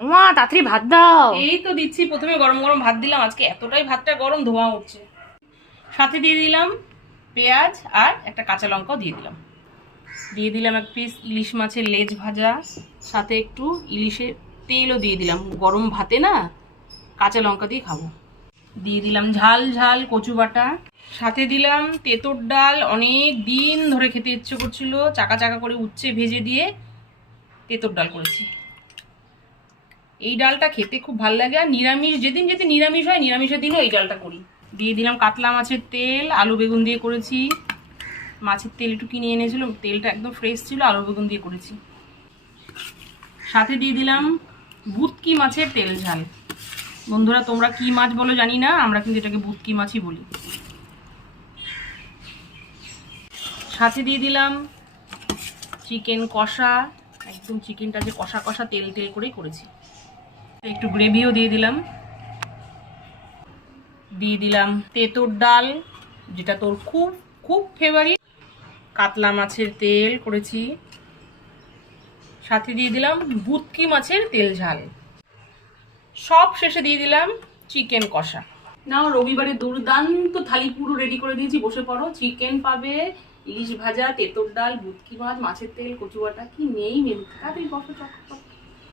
মা তাড়াতাড়ি ভাত দাও। এই তো দিচ্ছি, প্রথমে গরম গরম ভাত দিলাম, আজকে এতটাই ভাতটা গরম ধোঁয়া উঠছে। সাথে দিয়ে দিলাম পেঁয়াজ আর একটা কাঁচা লঙ্কাও দিয়ে দিলাম। দিয়ে দিলাম এক পিস ইলিশ মাছের লেজ ভাজা, সাথে একটু ইলিশের তেলও দিয়ে দিলাম। গরম ভাতে না কাঁচা লঙ্কা দিয়ে খাবো। দিয়ে দিলাম ঝাল ঝাল কচু বাটা, সাথে দিলাম তেঁতুর ডাল। অনেক দিন ধরে খেতে ইচ্ছে করছিল, চাকা চাকা করে উচ্ছে ভেজে দিয়ে তেঁতুর ডাল করেছি। এই ডালটা খেতে খুব ভালো লাগে, আর নিরামিষ যেদিন যেদিন নিরামিষ হয় নিরামিষের দিনও এই ডালটা করি। দিয়ে দিলাম কাতলা মাছের তেল, আলু বেগুন দিয়ে করেছি। মাছের তেল একটু কিনে এনেছিলাম, তেলটা একদম ফ্রেশ ছিল, আলু বেগুন দিয়ে করেছি। সাথে দিয়ে দিলাম ভুতকি মাছের তেল ঝাল। বন্ধুরা তোমরা কি মাছ বলো জানি না, আমরা কিন্তু এটাকে ভুতকি মাছই বলি। সাথে দিয়ে দিলাম চিকেন কষা, একদম চিকেনটা যে কষা কষা তেল তেল করেই করেছি। একটু গ্রেভিও দিয়ে দিলাম। দিয়ে দিলাম তেঁতুর ডাল, যেটা তোর খুব খুব ফেভারিট। কাতলা মাছের তেল করেছি, সাথে দিয়ে দিলাম ভুতকি মাছের তেল ঝাল। সব শেষে দিয়ে দিলাম চিকেন কষা। নাও রবিবারে দুর্দান্ত থালি পুরো রেডি করে দিয়েছি, বসে পড়ো। চিকেন পাবে, ইলিশ ভাজা, তেঁতুর ডাল, ভুতকি মাছ, মাছের তেল, কচু বাটা, কি নেই মেনু। তাড়াতাড়ি বসো, চট চট।